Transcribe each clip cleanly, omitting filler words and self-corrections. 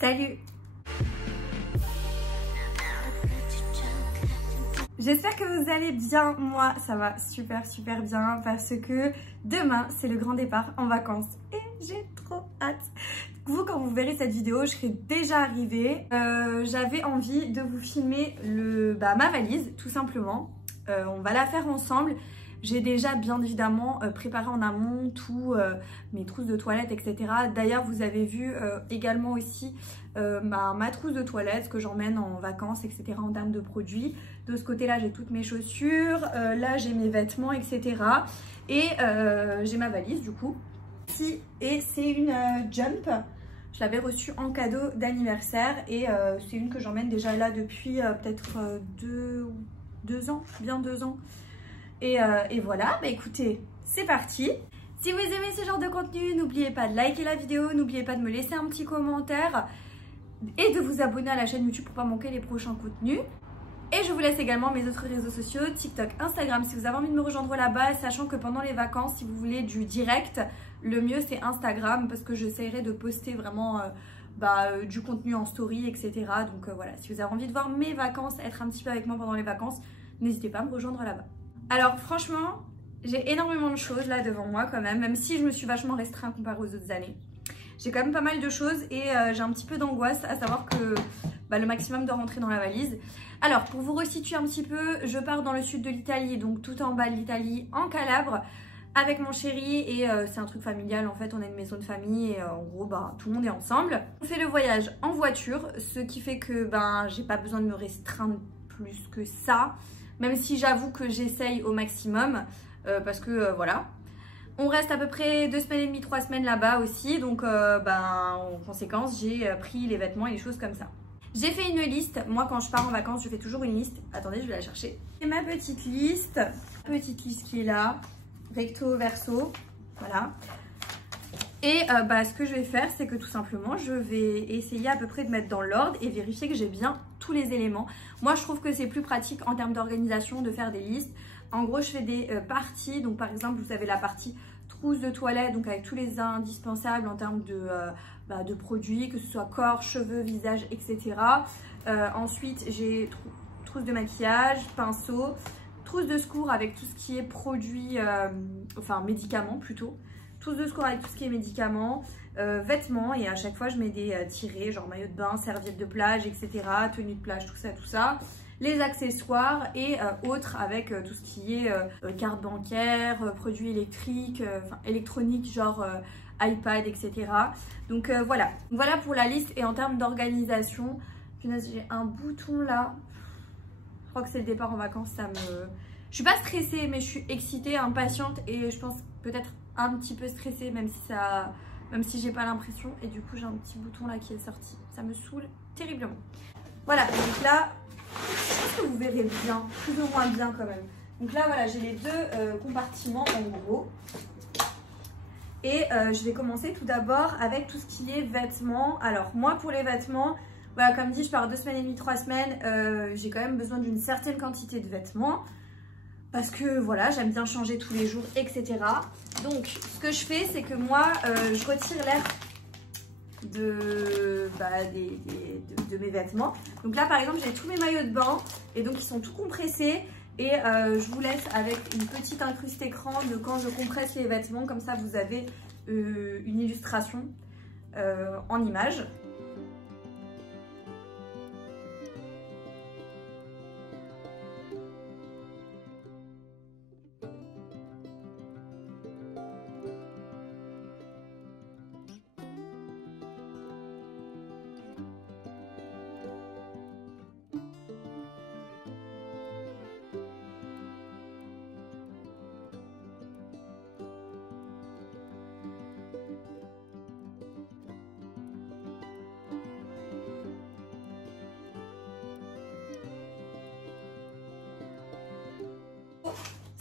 Salut! J'espère que vous allez bien. Moi, ça va super bien parce que demain, c'est le grand départ en vacances et j'ai trop hâte. Vous, quand vous verrez cette vidéo, je serai déjà arrivée. J'avais envie de vous filmer ma valise, tout simplement. On va la faire ensemble. J'ai déjà bien évidemment préparé en amont tout mes trousses de toilette, etc. D'ailleurs, vous avez vu également aussi ma trousse de toilette, ce que j'emmène en vacances, etc. en termes de produits. De ce côté-là, j'ai toutes mes chaussures. Là, j'ai mes vêtements, etc. Et j'ai ma valise du coup. Et c'est une Jump. Je l'avais reçue en cadeau d'anniversaire et c'est une que j'emmène déjà là depuis peut-être 2 ans, bien 2 ans. Et voilà, bah écoutez, c'est parti. Si vous aimez ce genre de contenu, n'oubliez pas de liker la vidéo, n'oubliez pas de me laisser un petit commentaire et de vous abonner à la chaîne YouTube pour pas manquer les prochains contenus. Et je vous laisse également mes autres réseaux sociaux, TikTok, Instagram, si vous avez envie de me rejoindre là-bas, sachant que pendant les vacances, si vous voulez du direct, le mieux c'est Instagram parce que j'essaierai de poster vraiment du contenu en story, etc. Donc voilà, si vous avez envie de voir mes vacances, être un petit peu avec moi pendant les vacances, n'hésitez pas à me rejoindre là-bas. Alors franchement, j'ai énormément de choses là devant moi quand même si je me suis vachement restreint comparé aux autres années. J'ai quand même pas mal de choses et j'ai un petit peu d'angoisse à savoir que le maximum doit rentrer dans la valise. Alors pour vous resituer un petit peu, je pars dans le sud de l'Italie, donc tout en bas de l'Italie, en Calabre, avec mon chéri et c'est un truc familial en fait, on a une maison de famille et en gros tout le monde est ensemble. On fait le voyage en voiture, ce qui fait que j'ai pas besoin de me restreindre plus que ça. Même si j'avoue que j'essaye au maximum parce que voilà. On reste à peu près 2 semaines et demie, 3 semaines là-bas aussi. Donc en conséquence, j'ai pris les vêtements et les choses comme ça. J'ai fait une liste. Moi, quand je pars en vacances, je fais toujours une liste. Attendez, je vais la chercher. Et ma petite liste. Qui est là. Recto, verso. Voilà. Et ce que je vais faire, c'est que tout simplement, je vais essayer à peu près de mettre dans l'ordre et vérifier que j'ai bien tous les éléments. Moi, je trouve que c'est plus pratique en termes d'organisation de faire des listes. En gros, je fais des parties. Donc, par exemple, vous avez la partie trousse de toilette, donc avec tous les indispensables en termes de produits, que ce soit corps, cheveux, visage, etc. Ensuite, j'ai trousse de maquillage, pinceau, trousse de secours avec tout ce qui est produits, médicaments plutôt. Trousse de secours avec tout ce qui est médicaments, vêtements, et à chaque fois je mets des tirets, genre maillot de bain, serviette de plage, etc. Tenue de plage, tout ça. Les accessoires et autres avec tout ce qui est carte bancaire, produits électriques, électroniques, genre iPad, etc. Donc voilà. Voilà pour la liste. Et en termes d'organisation, j'ai un bouton là. Je crois que c'est le départ en vacances. Je suis pas stressée, mais je suis excitée, impatiente et je pense peut-être un petit peu stressée, même si j'ai pas l'impression. Et du coup, j'ai un petit bouton là qui est sorti. Ça me saoule terriblement. Voilà, donc là, je pense que vous verrez bien, plus ou moins bien quand même. Donc là, voilà, j'ai les 2 compartiments en gros. Et je vais commencer tout d'abord avec tout ce qui est vêtements. Alors moi, pour les vêtements, voilà, comme dit, je pars 2 semaines et demie, 3 semaines. J'ai quand même besoin d'une certaine quantité de vêtements. Parce que voilà, j'aime bien changer tous les jours, etc. Donc, ce que je fais, c'est que moi, je retire l'air de mes vêtements. Donc là, par exemple, j'ai tous mes maillots de bain et donc ils sont tout compressés. Et je vous laisse avec une petite incruste écran de quand je compresse les vêtements. Comme ça, vous avez une illustration en image.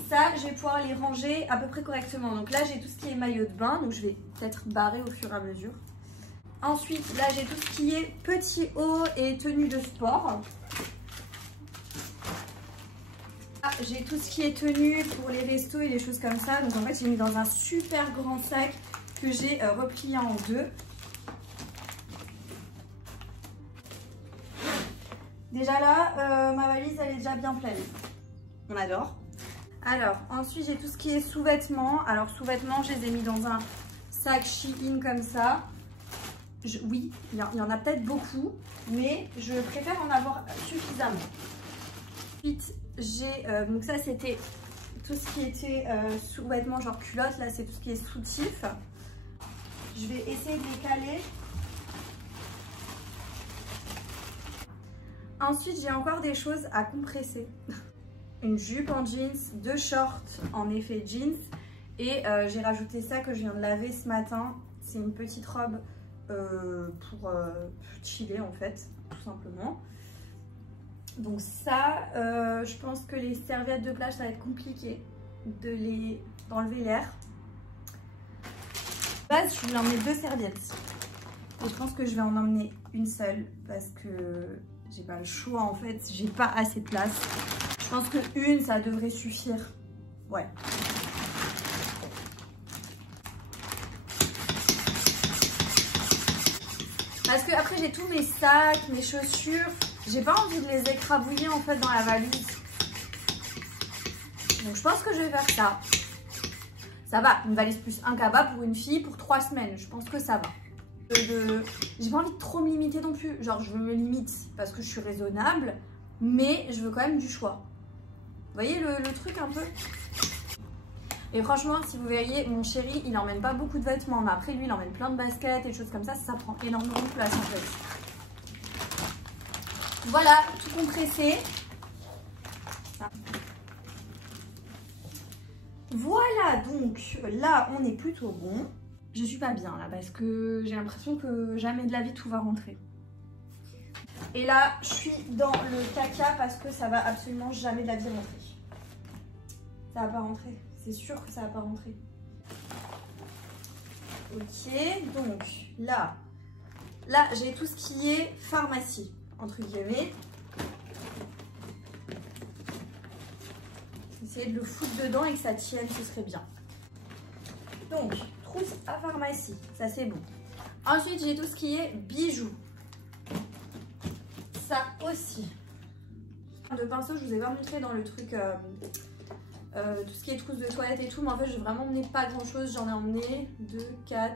Ça, je vais pouvoir les ranger à peu près correctement. Donc là, j'ai tout ce qui est maillot de bain. Donc je vais peut-être barrer au fur et à mesure. Ensuite, là, j'ai tout ce qui est petit haut et tenue de sport. Là, j'ai tout ce qui est tenue pour les restos et les choses comme ça. Donc en fait, j'ai mis dans un super grand sac que j'ai replié en 2. Déjà là, ma valise, elle est déjà bien pleine. On adore. Alors, ensuite, j'ai tout ce qui est sous-vêtements. Alors, sous-vêtements, je les ai mis dans un sac Shein comme ça. Oui, il y en a peut-être beaucoup, mais je préfère en avoir suffisamment. Ensuite, j'ai... donc ça, c'était tout ce qui était sous-vêtements, genre culotte. Là, c'est tout ce qui est soutif. Je vais essayer de les caler. Ensuite, j'ai encore des choses à compresser. Une jupe en jeans, 2 shorts en effet jeans. Et j'ai rajouté ça que je viens de laver ce matin. C'est une petite robe pour chiller en fait, tout simplement. Donc ça, je pense que les serviettes de plage, ça va être compliqué d'enlever l'air. De base, je voulais emmener 2 serviettes. Et je pense que je vais en emmener une seule parce que j'ai pas le choix en fait, j'ai pas assez de place. Je pense que une, ça devrait suffire. Ouais. Parce que après j'ai tous mes sacs, mes chaussures. J'ai pas envie de les écrabouiller en fait dans la valise. Donc je pense que je vais faire ça. Ça va, une valise plus un cabas pour une fille pour 3 semaines. Je pense que ça va. J'ai pas envie de trop me limiter non plus. Genre je me limite parce que je suis raisonnable, mais je veux quand même du choix. Vous voyez le truc un peu? Et franchement, si vous verriez, mon chéri, il emmène pas beaucoup de vêtements, mais après lui, il emmène plein de baskets et des choses comme ça. Ça prend énormément de place en fait. Voilà, tout compressé. Voilà, donc là, on est plutôt bon. Je suis pas bien là parce que j'ai l'impression que jamais de la vie tout va rentrer. Et là, je suis dans le caca parce que ça va absolument jamais de la vie rentrer. Ça va pas rentrer, c'est sûr que ça va pas rentrer. Ok, donc là j'ai tout ce qui est pharmacie, entre guillemets. Essayer de le foutre dedans et que ça tienne, ce serait bien. Donc, trousse à pharmacie, ça c'est bon. Ensuite, j'ai tout ce qui est bijoux. Ça aussi. De pinceau, je vous ai pas montré dans le truc, tout ce qui est trousse de toilette et tout, mais en fait, j'ai vraiment emmené pas grand chose. J'en ai emmené 2, 4,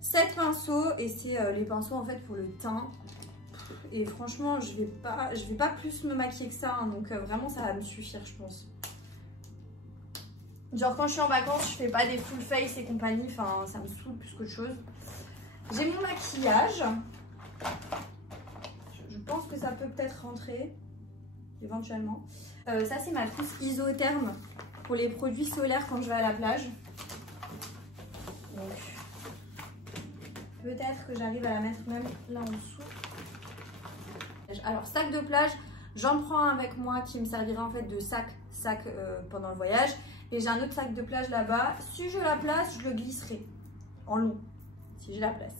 7 pinceaux et c'est les pinceaux en fait pour le teint. Et franchement, je vais pas plus me maquiller que ça, hein, donc vraiment ça va me suffire, je pense. Genre quand je suis en vacances, je fais pas des full face et compagnie, enfin ça me saoule plus qu'autre chose. J'ai mon maquillage. Je pense que ça peut peut-être rentrer, éventuellement. Ça c'est ma trousse isotherme pour les produits solaires quand je vais à la plage. Donc peut-être que j'arrive à la mettre même là en dessous. Alors sac de plage, j'en prends un avec moi qui me servira en fait de sac pendant le voyage. Et j'ai un autre sac de plage là-bas. Si je la place, je le glisserai en long, si j'ai la place.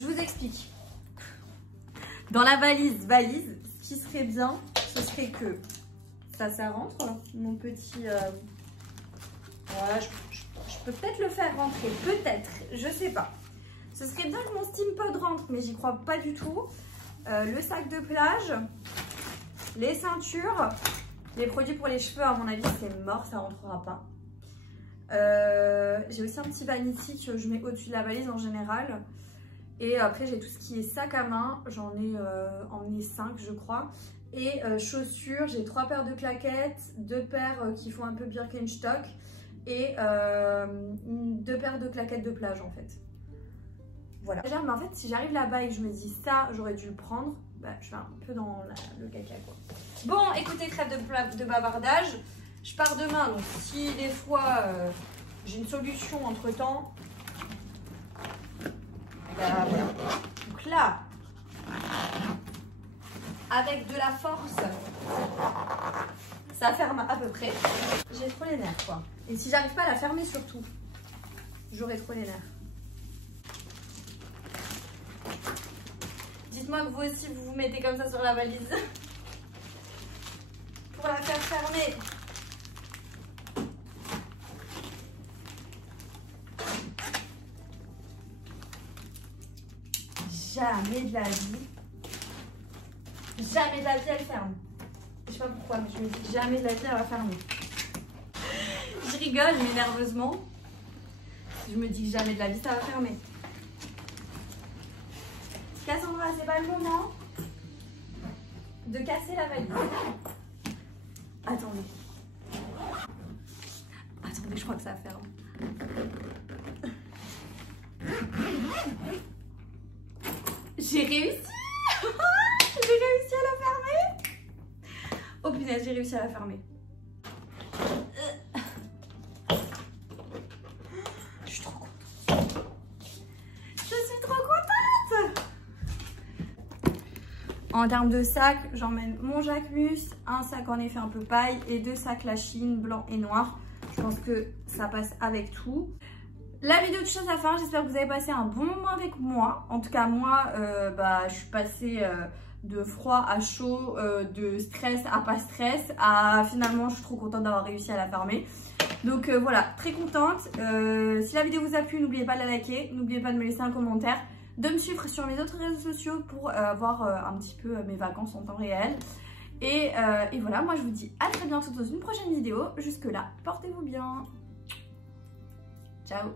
Je vous explique. Dans la valise, ce qui serait bien, ce serait que ça rentre, mon petit... Voilà, je peux peut-être le faire rentrer, peut-être, je sais pas. Ce serait bien que mon steam pod rentre, mais j'y crois pas du tout. Le sac de plage, les ceintures, les produits pour les cheveux, à mon avis, c'est mort, ça rentrera pas. J'ai aussi un petit vanity que je mets au-dessus de la valise en général. Et après, j'ai tout ce qui est sac à main. J'en ai emmené 5, je crois. Et chaussures, j'ai 3 paires de claquettes, 2 paires qui font un peu Birkenstock et 2 paires de claquettes de plage en fait. Voilà. Déjà, mais en fait, si j'arrive là-bas et que je me dis ça, j'aurais dû le prendre, bah, je suis un peu dans le caca quoi. Bon, écoutez, trêve de bavardage. Je pars demain, donc si des fois j'ai une solution entre temps, bah, voilà. Donc là, avec de la force, ça ferme à peu près. J'ai trop les nerfs quoi. Et si j'arrive pas à la fermer surtout, j'aurai trop les nerfs. Dites-moi que vous aussi vous vous mettez comme ça sur la valise pour la faire fermer. Jamais de la vie. Jamais de la vie elle ferme. Je sais pas pourquoi, mais je me dis jamais de la vie elle va fermer. Je rigole, mais nerveusement. Je me dis que jamais de la vie ça va fermer. Cassandra, c'est pas le moment de casser la valise. Attendez. Attendez, je crois que ça ferme. J'ai réussi. J'ai réussi à la fermer. Oh punaise, j'ai réussi à la fermer. Je suis trop contente. Je suis trop contente. En termes de sac, j'emmène mon Jacquemus, un sac en effet un peu paille et 2 sacs Lachine blanc et noir. Je pense que ça passe avec tout. La vidéo de chose à faire, j'espère que vous avez passé un bon moment avec moi. En tout cas moi, je suis passée de froid à chaud, de stress à pas stress, à finalement je suis trop contente d'avoir réussi à la fermer. Donc voilà, très contente. Si la vidéo vous a plu, n'oubliez pas de la liker, n'oubliez pas de me laisser un commentaire, de me suivre sur mes autres réseaux sociaux pour voir un petit peu mes vacances en temps réel. Et voilà, moi je vous dis à très bientôt dans une prochaine vidéo. Jusque là, portez-vous bien. Ciao.